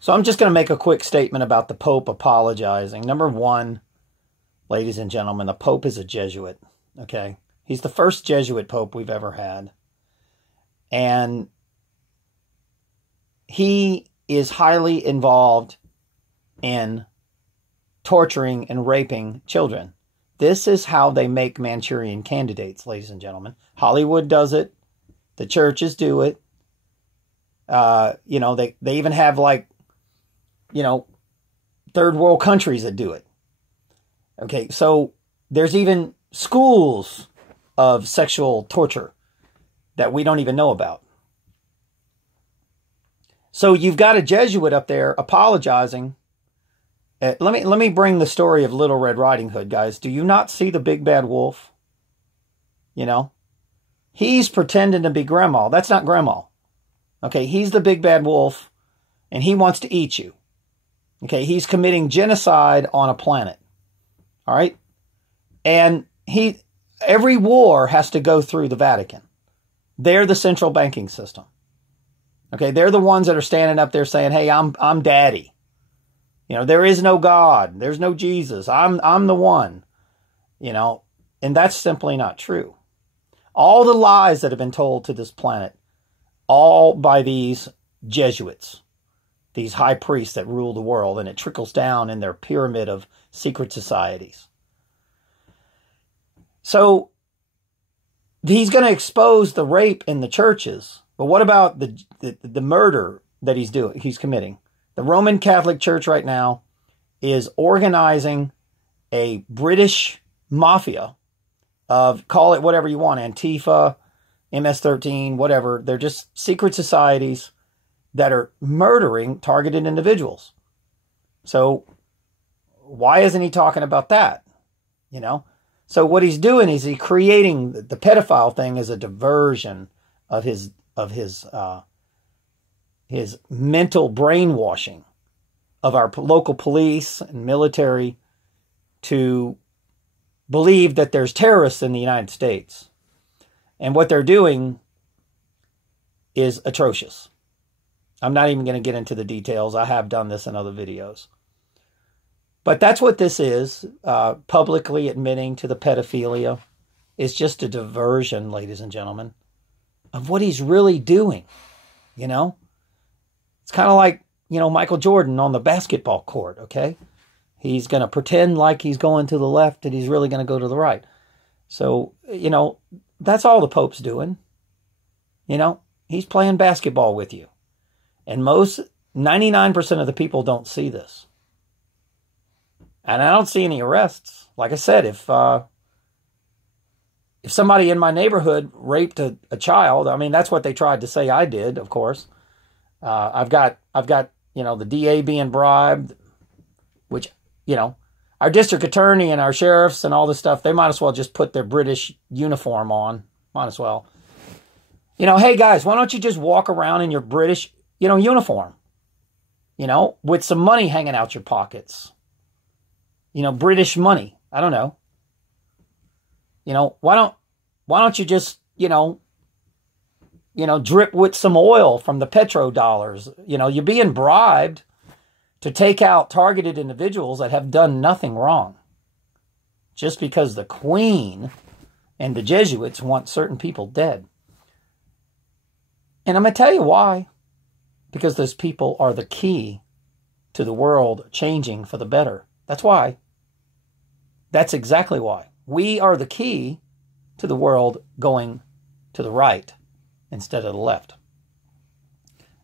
So I'm just going to make a quick statement about the Pope apologizing. Number one, ladies and gentlemen, the Pope is a Jesuit, okay? He's the first Jesuit Pope we've ever had. And he is highly involved in torturing and raping children. This is how they make Manchurian candidates, ladies and gentlemen. Hollywood does it. The churches do it. They even have third world countries that do it. Okay, so there's even schools of sexual torture that we don't even know about. So you've got a Jesuit up there apologizing. Let me bring the story of Little Red Riding Hood, guys. Do you not see the big bad wolf? He's pretending to be grandma. That's not grandma. Okay, he's the big bad wolf, and he wants to eat you. Okay, he's committing genocide on a planet. All right? And every war has to go through the Vatican. They're the central banking system. Okay, they're the ones that are standing up there saying, "Hey, I'm daddy. There is no God. There's no Jesus. I'm the one." And that's simply not true. All the lies that have been told to this planet, all by these Jesuits, these high priests that rule the world, and it trickles down in their pyramid of secret societies. So he's going to expose the rape in the churches. But what about the murder that he's committing? The Roman Catholic Church right now is organizing a British mafia of, call it whatever you want, Antifa, MS-13, whatever. They're just secret societies that are murdering targeted individuals. So why isn't he talking about that? So what he's doing is he's creating the pedophile thing as a diversion of his mental brainwashing of our local police and military to believe that there's terrorists in the United States. And what they're doing is atrocious. I'm not even going to get into the details. I have done this in other videos. But that's what this is. Publicly admitting to the pedophilia is just a diversion, ladies and gentlemen, of what he's really doing. It's kind of like, Michael Jordan on the basketball court, okay? He's going to pretend like he's going to the left and he's really going to go to the right. So, that's all the Pope's doing. He's playing basketball with you. And 99% of the people don't see this. And I don't see any arrests. Like I said, if somebody in my neighborhood raped a child, that's what they tried to say I did, of course. I've got the DA being bribed, which, our district attorney and our sheriffs and all this stuff, they might as well just put their British uniform on. Might as well. Hey guys, why don't you just walk around in your British, uniform, with some money hanging out your pockets. British money. I don't know. Why don't you just, drip with some oil from the petrodollars? You're being bribed to take out targeted individuals that have done nothing wrong. Just because the Queen and the Jesuits want certain people dead. And I'm going to tell you why. Because those people are the key to the world changing for the better. That's why. That's exactly why. We are the key to the world going to the right instead of the left.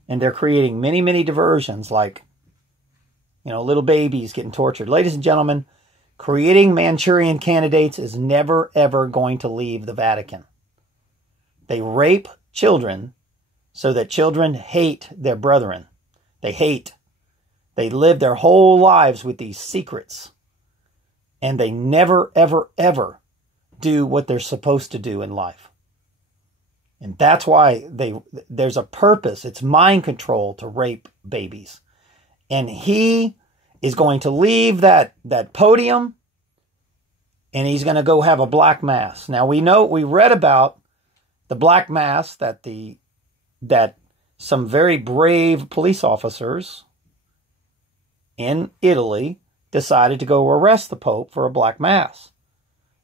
And they're creating many, many diversions like, little babies getting tortured. Ladies and gentlemen, creating Manchurian candidates is never, ever going to leave the Vatican. They rape children so that children hate their brethren. They hate. They live their whole lives with these secrets. And they never, ever, ever do what they're supposed to do in life. And that's why there's a purpose. It's mind control to rape babies. And he is going to leave that podium and he's going to go have a black mass. Now we read about the black mass that some very brave police officers in Italy decided to go arrest the Pope for a black mass.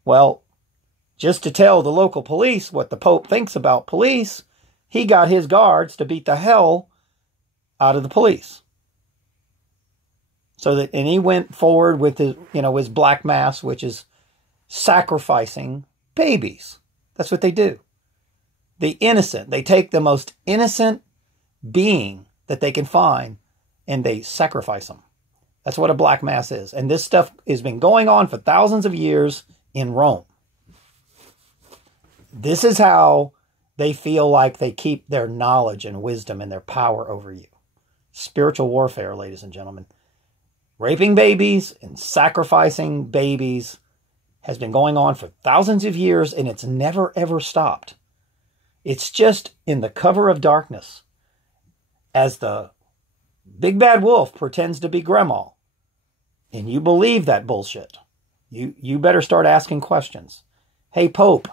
Well, just to tell the local police what the Pope thinks about police, he got his guards to beat the hell out of the police. And he went forward with his black mass, which is sacrificing babies. That's what they do. The innocent. They take the most innocent being that they can find and they sacrifice them. That's what a black mass is. And this stuff has been going on for thousands of years in Rome. This is how they feel like they keep their knowledge and wisdom and their power over you. Spiritual warfare, ladies and gentlemen. Raping babies and sacrificing babies has been going on for thousands of years, and it's never, ever stopped. It's just in the cover of darkness as the big bad wolf pretends to be grandma, and you believe that bullshit. You better start asking questions. Hey, Pope,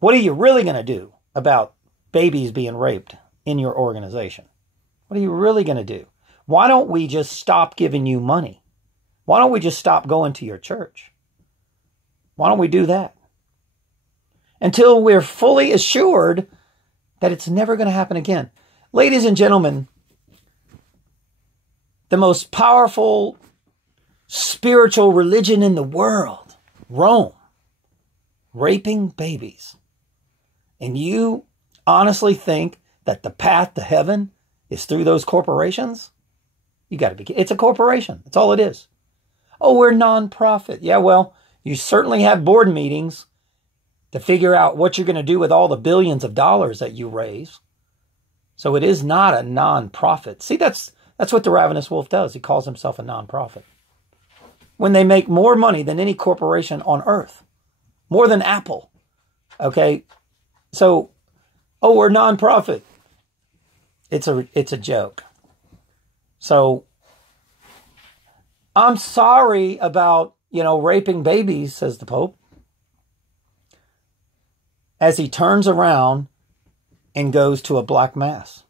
what are you really going to do about babies being raped in your organization? What are you really going to do? Why don't we just stop giving you money? Why don't we just stop going to your church? Why don't we do that? Until we're fully assured that it's never going to happen again. Ladies and gentlemen, the most powerful spiritual religion in the world, Rome, raping babies. And you honestly think that the path to heaven is through those corporations? You got to be kidding. It's a corporation. That's all it is. Oh, we're nonprofit. Yeah, well, you certainly have board meetings to figure out what you're going to do with all the billions of dollars that you raise. So it is not a nonprofit. See, that's what the ravenous wolf does. He calls himself a nonprofit. When they make more money than any corporation on earth, more than Apple. Okay, so, oh, we're nonprofit. It's a joke. So, I'm sorry about, raping babies, says the Pope, as he turns around and goes to a black mass.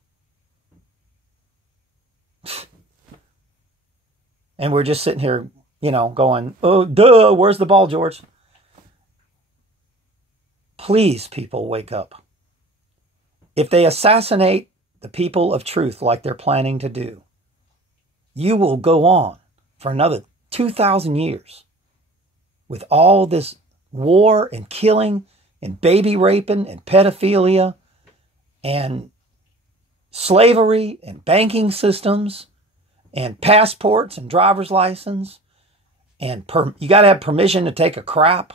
And we're just sitting here, going, oh, duh, where's the ball, George? Please, people, wake up. If they assassinate the people of truth like they're planning to do, you will go on for another 2,000 years with all this war and killing and baby raping and pedophilia and slavery and banking systems and passports and driver's license. And you got to have permission to take a crap.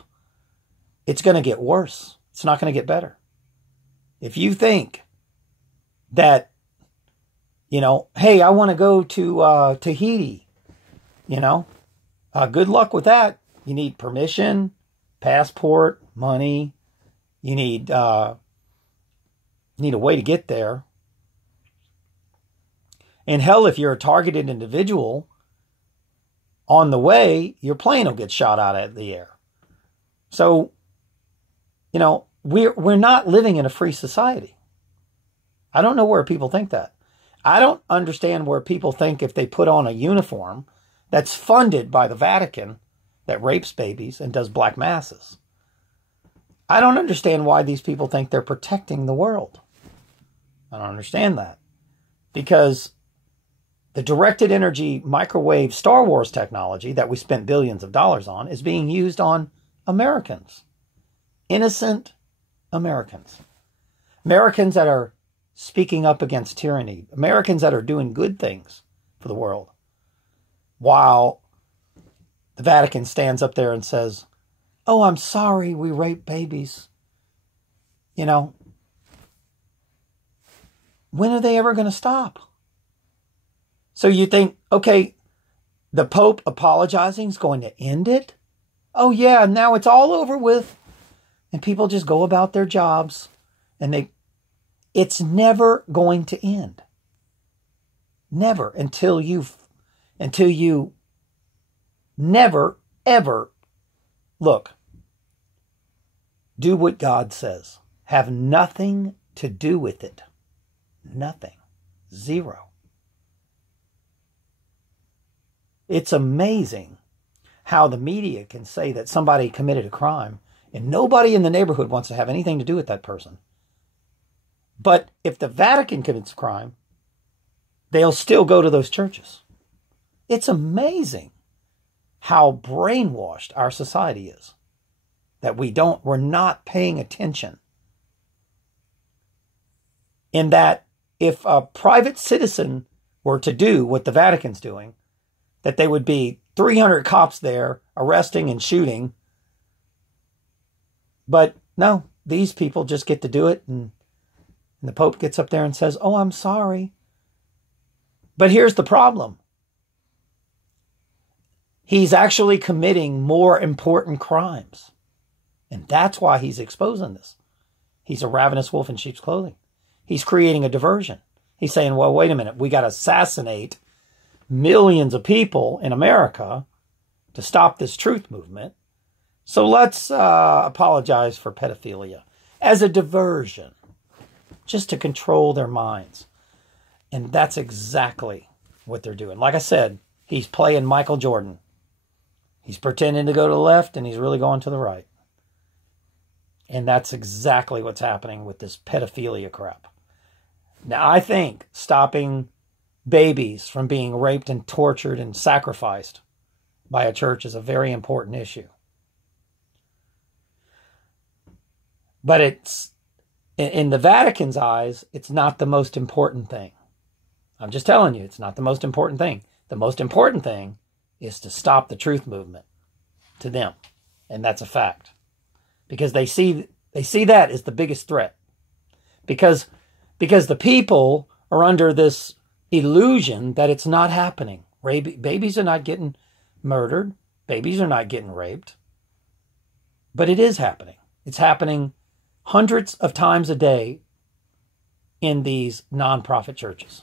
It's going to get worse. It's not going to get better. If you think that, hey, I want to go to Tahiti, good luck with that. You need permission, passport, money. You need a way to get there. And hell, if you're a targeted individual, on the way, your plane will get shot out of the air. So, we're not living in a free society. I don't know where people think that. I don't understand where people think if they put on a uniform that's funded by the Vatican that rapes babies and does black masses. I don't understand why these people think they're protecting the world. I don't understand that. Because the directed energy microwave Star Wars technology that we spent billions of dollars on is being used on Americans. Innocent Americans. Americans that are speaking up against tyranny. Americans that are doing good things for the world. While the Vatican stands up there and says, oh, I'm sorry we rape babies. When are they ever going to stop? So you think, okay, the Pope apologizing is going to end it? Oh yeah, now it's all over with. And people just go about their jobs and it's never going to end. Never until you never, ever, look, do what God says. Have nothing to do with it. Nothing. Zero. It's amazing how the media can say that somebody committed a crime and nobody in the neighborhood wants to have anything to do with that person. But if the Vatican commits a crime, they'll still go to those churches. It's amazing how brainwashed our society is, that we're not paying attention. In that if a private citizen were to do what the Vatican's doing, that they would be 300 cops there arresting and shooting. But no, these people just get to do it, and the Pope gets up there and says, "Oh, I'm sorry." But here's the problem. He's actually committing more important crimes. And that's why he's exposing this. He's a ravenous wolf in sheep's clothing. He's creating a diversion. He's saying, well, wait a minute. We got to assassinate millions of people in America to stop this truth movement. So let's apologize for pedophilia as a diversion, just to control their minds. And that's exactly what they're doing. Like I said, he's playing Michael Jordan. He's pretending to go to the left, and he's really going to the right. And that's exactly what's happening with this pedophilia crap. Now, I think stopping babies from being raped and tortured and sacrificed by a church is a very important issue. But it's, in the Vatican's eyes, it's not the most important thing. I'm just telling you, it's not the most important thing. The most important thing is to stop the truth movement to them. And that's a fact. Because they see that as the biggest threat. Because the people are under this illusion that it's not happening. Babies are not getting murdered. Babies are not getting raped. But it is happening. It's happening hundreds of times a day in these nonprofit churches.